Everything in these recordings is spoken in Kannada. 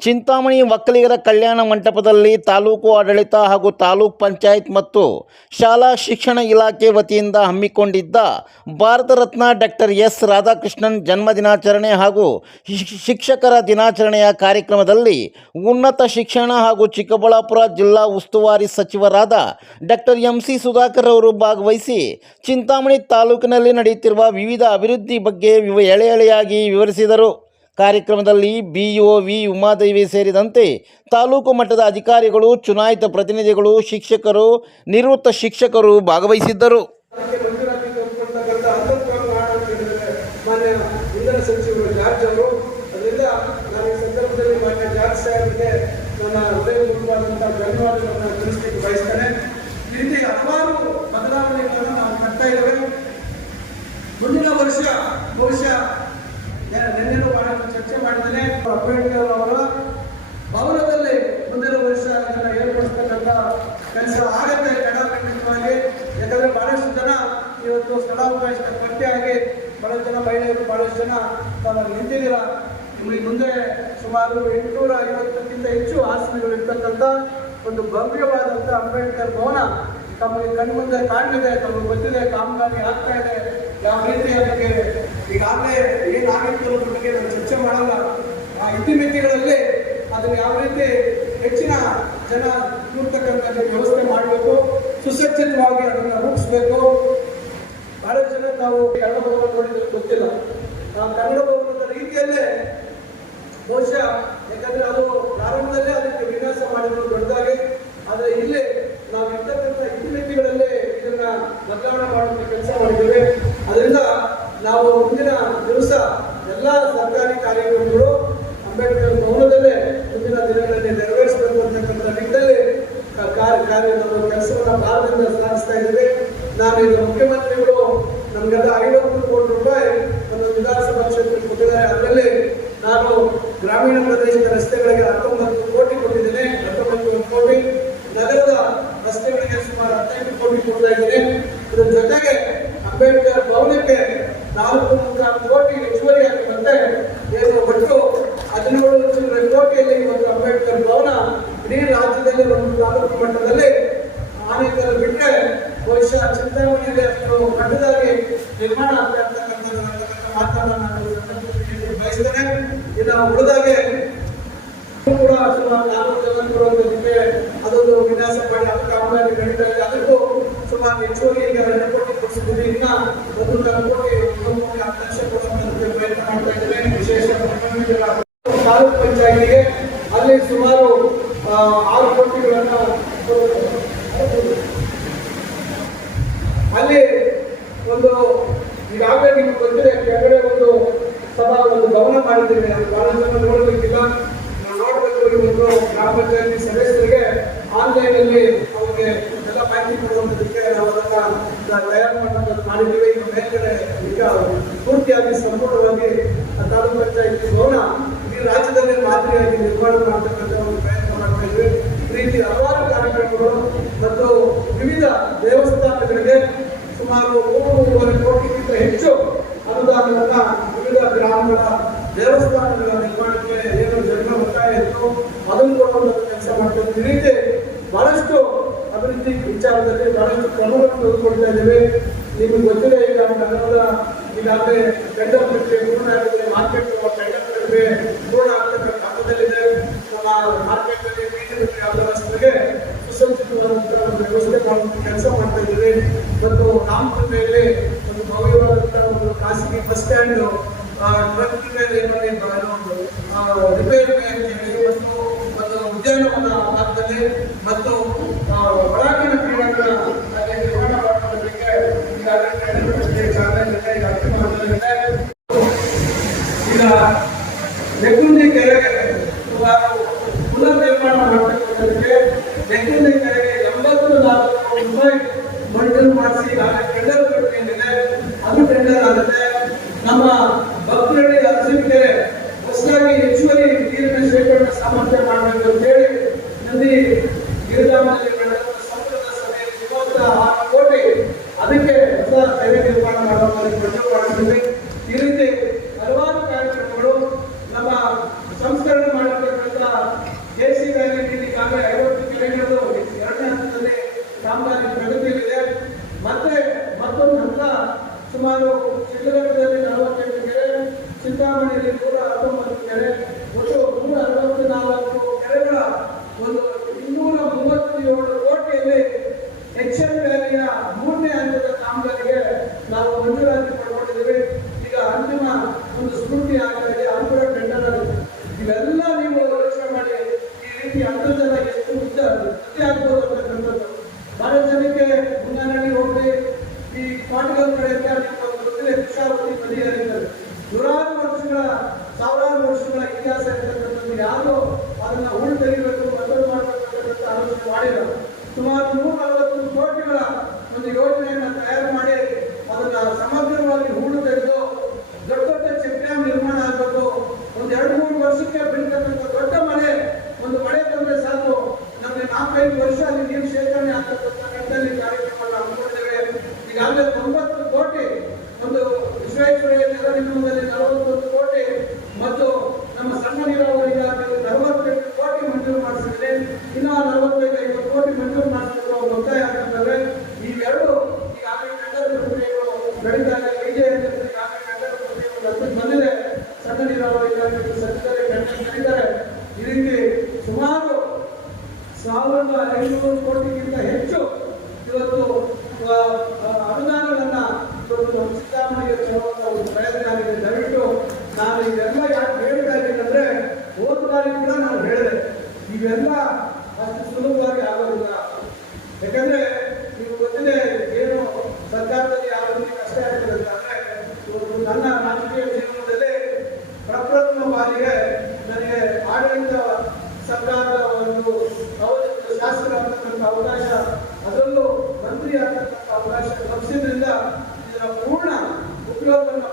ಚಿಂತಾಮಣಿ ಒಕ್ಕಲಿಗರ ಕಲ್ಯಾಣ ಮಂಟಪದಲ್ಲಿ ತಾಲೂಕು ಆಡಳಿತ ಹಾಗೂ ತಾಲೂಕ್ ಪಂಚಾಯತ್ ಮತ್ತು ಶಾಲಾ ಶಿಕ್ಷಣ ಇಲಾಖೆ ವತಿಯಿಂದ ಹಮ್ಮಿಕೊಂಡಿದ್ದ ಭಾರತ ರತ್ನ ಡಾಕ್ಟರ್ ಎಸ್ ರಾಧಾಕೃಷ್ಣನ್ ಜನ್ಮದಿನಾಚರಣೆ ಹಾಗೂ ಶಿಕ್- ಶಿಕ್ಷಕರ ದಿನಾಚರಣೆಯ ಕಾರ್ಯಕ್ರಮದಲ್ಲಿ ಉನ್ನತ ಶಿಕ್ಷಣ ಹಾಗೂ ಚಿಕ್ಕಬಳ್ಳಾಪುರ ಜಿಲ್ಲಾ ಉಸ್ತುವಾರಿ ಸಚಿವರಾದ ಡಾಕ್ಟರ್ ಎಂ ಸಿ ಸುಧಾಕರ್ ಅವರು ಭಾಗವಹಿಸಿ ಚಿಂತಾಮಣಿ ತಾಲೂಕಿನಲ್ಲಿ ನಡೆಯುತ್ತಿರುವ ವಿವಿಧ ಅಭಿವೃದ್ಧಿ ಬಗ್ಗೆ ಎಳೆ ಎಳೆಯಾಗಿ ವಿವರಿಸಿದರು. ಕಾರ್ಯಕ್ರಮದಲ್ಲಿ ಬಿಇಒ ವಿ ಉಮಾದೇವಿ ಸೇರಿದಂತೆ ತಾಲೂಕು ಮಟ್ಟದ ಅಧಿಕಾರಿಗಳು ಚುನಾಯಿತ ಪ್ರತಿನಿಧಿಗಳು ಶಿಕ್ಷಕರು ನಿವೃತ್ತ ಶಿಕ್ಷಕರು ಭಾಗವಹಿಸಿದ್ದರು ಅದಕ್ಕೆ ಮಂಜೂರಾತಿ ಕೊಡ್ತಕ್ಕಂಥ ಹತ್ತೊಂಬತ್ತು ಮಾಡಿದ್ದಾರೆ ಮಾನ್ಯ ಇಂಧನ ಸಚಿವರು ಜಾರ್ಜ್ ಅವರು ಅದರಿಂದ ನಾನು ಈ ಸಂದರ್ಭದಲ್ಲಿ ಮಾನ್ಯ ಜಾರ್ಜ್ ಸಾಹೇಬರಿಗೆ ನನ್ನ ಹೃದಯಪೂರ್ವಕವಾದಂಥ ಧನ್ಯವಾದಗಳನ್ನು ತಿಳಿಸ್ಲಿಕ್ಕೆ ಬಯಸ್ತೇನೆ ಈ ರೀತಿ ಹಲವಾರು ಬದಲಾವಣೆಗಳನ್ನು ನಾವು ಮಾಡ್ತಾ ಇದ್ದೇವೆ ಮುಂದಿನ ವರ್ಷ ಬಹುಶಃ ನೆ- ನಿನ್ನೆನೂ ಬಹಳ ಚರ್ಚೆ ಮಾಡಿದ್ದೇನೆ ಅಂಬೇಡ್ಕರ್ ಅವರ ಭವನದಲ್ಲಿ ಮುಂದಿನ ವರ್ಷ ಅದನ್ನು ಏರ್ಪಡಿಸ್ತಕ್ಕಂಥ ಕೆಲಸ ಆಗತ್ತೆ ಖಂಡಿತವಾಗಿ ಯಾಕಂದ್ರೆ ಬಹಳಷ್ಟು ಜನ ಇವತ್ತು ಸ್ಥಳಾವಕಾಶ ಕೊರತೆಯಾಗಿ ಬಹಳಷ್ಟು ಜನ ಮಹಿಳೆಯರು ಬಹಳಷ್ಟು ಜನ ತಾವು ನಿಂತಿದ್ದೀರ ನಿಮಗೆ ಮುಂದೆ ಸುಮಾರು ಎಂಟುನೂರ ಐವತ್ತಕ್ಕಿಂತ ಹೆಚ್ಚು ಆಸನಗಳು ಇರ್ತಕ್ಕಂಥ ಒಂದು ಭವ್ಯವಾದಂಥ ಅಂಬೇಡ್ಕರ್ ಭವನ ತಮಗೆ ಕಣ್ಮುಂದೆ ಕಾಣಿದೆ ತಮಗೆ ಗೊತ್ತಿದೆ, ಕಾಮಗಾರಿ ಆಗ್ತಾ ಇದೆ, ಯಾವ ರೀತಿ ಅದಕ್ಕೆ ಈಗಾಗಲೇ ಏನಾಗಿತ್ತು ಅನ್ನೋದ್ರ ಬಗ್ಗೆ ನಾನು ಚರ್ಚೆ ಮಾಡಲ್ಲ. ಆ ಇತಿಮಿತಿಗಳಲ್ಲಿ ಅದನ್ನು ಯಾವ ರೀತಿ ಹೆಚ್ಚಿನ ಜನ ಕೂರ್ತಕ್ಕಂಥ ವ್ಯವಸ್ಥೆ ಮಾಡಬೇಕು, ಸುಸಜ್ಜಿತವಾಗಿ ಅದನ್ನು ರೂಪಿಸಬೇಕು. ಬಹಳ ಜನ ನಾವು ಕನ್ನಡ ಭವನ ನೋಡಿದ್ರೆ ಗೊತ್ತಿಲ್ಲ. ಆ ಕನ್ನಡ ಭವನದ ರೀತಿಯಲ್ಲೇ ಬಹುಶಃ ಯಾಕಂದ್ರೆ ಅದು ಪ್ರಾರಂಭದಲ್ಲೇ ಅದಕ್ಕೆ ವಿನ್ಯಾಸ ಮಾಡಿದ್ರು ದೊಡ್ಡದಾಗಿ. ಆದರೆ ಇಲ್ಲಿ ನಾವು ಇರ್ತಕ್ಕಂಥ ಇತಿಮಿತಿಗಳಲ್ಲೇ ಇದನ್ನ ಬದಲಾವಣೆ ಮಾಡುವಂತ ಕೆಲಸ ಮಾಡಿದ್ದೇವೆ. ಅದರಿಂದ ನಾವು ಮುಂದಿನ ದಿವಸ ಎಲ್ಲ ಸರ್ಕಾರಿ ಕಾರ್ಯಕ್ರಮಗಳು ಇದ್ದೇನೆ ಇದರ ಜೊತೆಗೆ ಅಂಬೇಡ್ಕರ್ ಭವನಕ್ಕೆ ನಾಲ್ಕು ನೂರ ಕೋಟಿ ಹೆಚ್ಚುವರಿ ಮತ್ತೆ ಏನು ಒಟ್ಟು ಹದಿನೇಳು ನೂರ ಕೋಟಿಯಲ್ಲಿ ಇವತ್ತು ಅಂಬೇಡ್ಕರ್ ಭವನ ಇಡೀ ರಾಜ್ಯದಲ್ಲಿ ಒಂದು ತಾಲೂಕು ಮಟ್ಟದಲ್ಲಿ ಆನೇಕಲ್ ಬಿಟ್ಟರೆ ಬಹುಶಃ ಚಿಂತಾಮಣಿಯಲ್ಲಿ ಅಷ್ಟು ಕಟ್ಟದಾಗಿ ನಿರ್ಮಾಣ ನಾನು ಬಯಸ್ತೇನೆ. ಇನ್ನು ಉಳಿದಾಗೆ ಕೂಡ ಸುಮಾರು ನಾಲ್ಕು ಜನ ಅದೊಂದು ವಿನ್ಯಾಸ ಮಾಡಿ ಅದಕ್ಕೆ ಇದೆ ಅದಕ್ಕೂ ಸುಮಾರು ಹೆಚ್ಚುವರಿ ಈಗ ಎರಡು ಕೋಟಿ ಇನ್ನ ಒಂದು ಕೋಟಿ ಒಂದು ಕೋಟಿ ಹತ್ತು ಲಕ್ಷ ಪ್ರಯತ್ನ ಮಾಡ್ತಾ ಇದ್ದೇವೆ ವಿಶೇಷ ಪ್ರಕರಣಗಳ ತಾಲೂಕು ಪಂಚಾಯತಿಗೆ ಅಲ್ಲಿ ಸುಮಾರು ಆ, ಆರು ಕೋಟಿಗಳನ್ನ ಅಲ್ಲಿ ಒಂದು ಈಗಾಗಲೇ ನಿಮ್ಗೆ ಗೊತ್ತಿದೆ ಕೆಳಗಡೆ ಒಂದು ಸಭಾ ಒಂದು ಭವನ ಮಾಡಿದ್ದೀವಿ ಅದು ಬಹಳ ಜನ ನೋಡಬೇಕಿಲ್ಲ ನಾವು ನೋಡಬೇಕು ಇವತ್ತು ಗ್ರಾಮ ಪಂಚಾಯತಿ ಸದಸ್ಯರಿಗೆ ಆನ್ಲೈನ್ ಅಲ್ಲಿ ಅವ್ರಿಗೆ ಎಲ್ಲ ಮಾಹಿತಿ ಕೊಡುವಂತದಕ್ಕೆ ನಾವು ಅದನ್ನ ತಯಾರು ಮಾಡುವಂಥದ್ದು ಮಾಡಿದ್ದೀವಿ ಈಗ ಮೇಲ್ಗಡೆ ಈಗ ಪೂರ್ತಿಯಾಗಿ ಸಂಪೂರ್ಣವಾಗಿ ಆ ಪಂಚಾಯತಿ ಭವನ ಈ ರಾಜ್ಯದಲ್ಲಿ ಮಾದರಿಯಾಗಿ ನಿರ್ಮಾಣ ಮಾಡ್ತಕ್ಕಂಥ ಒಂದು ಪ್ರಯತ್ನ ಮಾಡ್ತಾ ಇದ್ವಿ. ಈ ರೀತಿ ಹಲವಾರು ಕಾರ್ಯಕ್ರಮಗಳು, ಮತ್ತು ವಿವಿಧ ದೇವಸ್ಥಾನಗಳಿಗೆ ಸುಮಾರು ಮೂರು ಮೂರುವರೆ ಕೋಟಿಗಿಂತ ಹೆಚ್ಚು ಅನುದಾನವನ್ನ ವಿವಿಧ ಗ್ರಾಮಗಳ ದೇವಸ್ಥಾನಗಳ ನಿರ್ಮಾಣಕ್ಕೆ ಏನು ಜನ ಒತ್ತಾಯ ಇತ್ತು. ಅದನ್ನು ಕೊಡುವಂತ ಕೆಲಸ ಮಾಡ್ತೇವೆ ಈ ರೀತಿ ಬಹಳಷ್ಟು ಅಭಿವೃದ್ಧಿ ವಿಚಾರದಲ್ಲಿ ಬಹಳಷ್ಟು ಕ್ರಮಗಳನ್ನು ತೆಗೆದುಕೊಳ್ತಾ ಇದ್ದೇವೆ. ನಿಮಗೆ ಗೊತ್ತಿದೆ ಈಗ ನಗರದ ಈಗಾಗಲೇ ಟೆಂಡರ್ ಪ್ರಕ್ರಿಯೆ ಪೂರ್ಣ ಆಗಿದೆ ಮಾರ್ಕೆಟ್ ಟೆಂಡರ್ ಪ್ರಕ್ರಿಯೆ ಪೂರ್ಣ ಆಗ್ತಕ್ಕಂಥ ಹಂತದಲ್ಲಿದೆ. ನಮ್ಮ ಮಾರ್ಕೆಟ್ ಅಲ್ಲಿ ಬೀದಿ ವ್ಯಾಪಾರಸ್ಥರಿಗೆ ಸುಸಜ್ಜಿತವಾದಂತಹ ಒಂದು ವ್ಯವಸ್ಥೆ ಮಾಡುವಂತ ಕೆಲಸ ಮಾಡ್ತಾ ಮತ್ತು ಮೇಲೆ ಒಂದು ಭವ್ಯವಾದಂತಹ ಒಂದು ಖಾಸಗಿ ಬಸ್ ಸ್ಟ್ಯಾಂಡ್ ಟ್ರಕ್ ಮೇಲೆ ರಿಪೇರಿ ಹೆಚ್ಚಿನ ವರ್ಷ ಅಲ್ಲಿ ನೀರು ಶೇಖರಣೆ ಆಗ್ತಕ್ಕಂಥ ಕಾರ್ಯಕ್ರಮ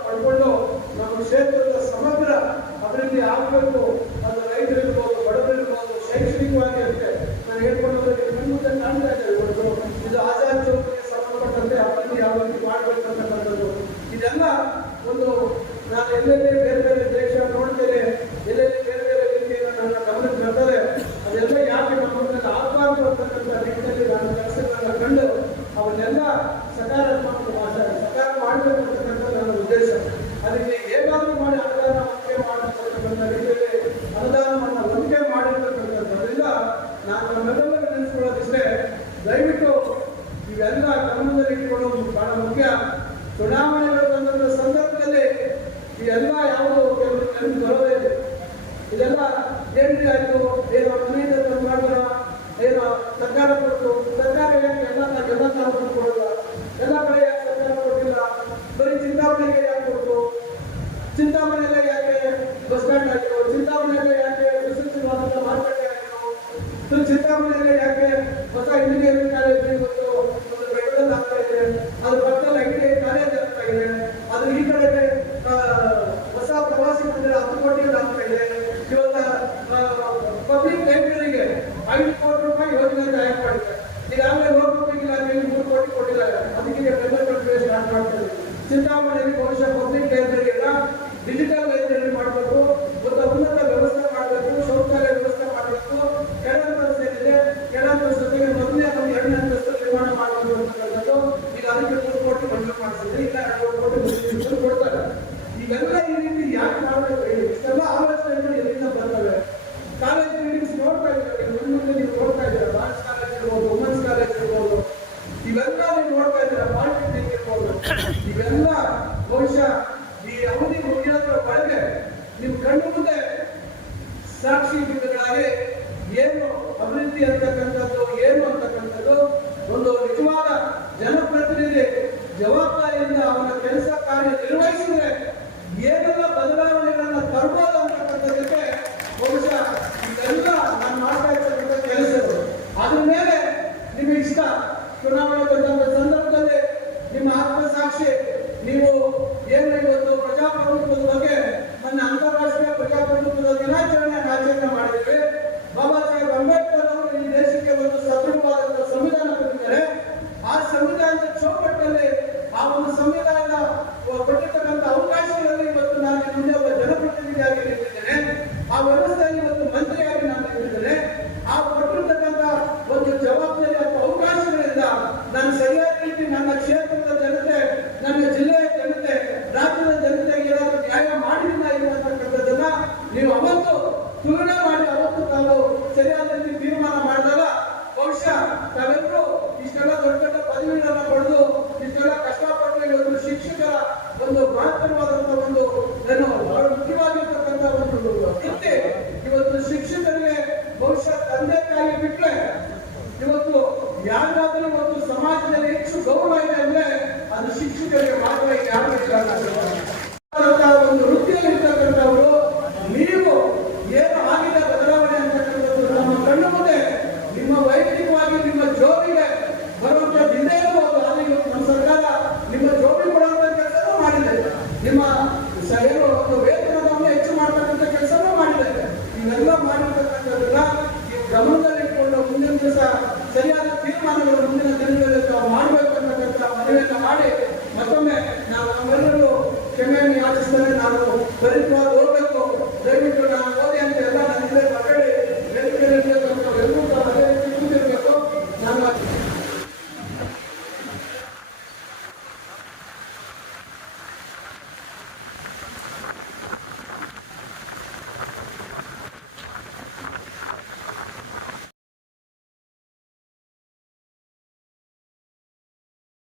ಪಡ್ಕೊಂಡು ನಮ್ಮ ಕ್ಷೇತ್ರದ ಸಮಗ್ರ ಅಭಿವೃದ್ಧಿ ಆಗಬೇಕು ಅದು ರೈತರಿಗೆ ಇದೆಲ್ಲ ಯಾವುದು ಕೆಲವು ನಮಗೆ ಇದೆ ಇದೆಲ್ಲ ಏನ್ರಿ ಆಯಿತು ಏನೋ ಮನೆಯಿಂದ ಮಾಡಿದ್ರ ಏನೋ ಸರ್ಕಾರ ಕೊಡ್ತು, ಸರ್ಕಾರ ಯಾಕೆ ಎಲ್ಲ ಎಲ್ಲ ತಾಲೂಕು ಕೊಡಲ್ಲ. ಎಲ್ಲ ಕಡೆ ಯಾಕೆ ಸರ್ಕಾರ ಕೊಟ್ಟಿಲ್ಲ? ಬರೀ ಚಿಂತಾಮಣಿಗೆ ಯಾಕೆ ಕೊಡ್ತು? ಚಿಂತಾಮಣಿಯಲ್ಲೇ ಯಾಕೆ ಬಸ್ ಸ್ಟ್ಯಾಂಡ್ ಆಯಿತು ಚಿಂತಾಮಣಿಯಲ್ಲಿ ಯಾಕೆ ಮಾರುಕಟ್ಟೆ ಆಯಿತು ಚಿಂತಾಮಣಿಯಲ್ಲೇ ಯಾಕೆ ಹೊಸ ಇಂಜಿನಿಯರಿಂಗ್ ಕಾಲೇಜ್ সেটা আমার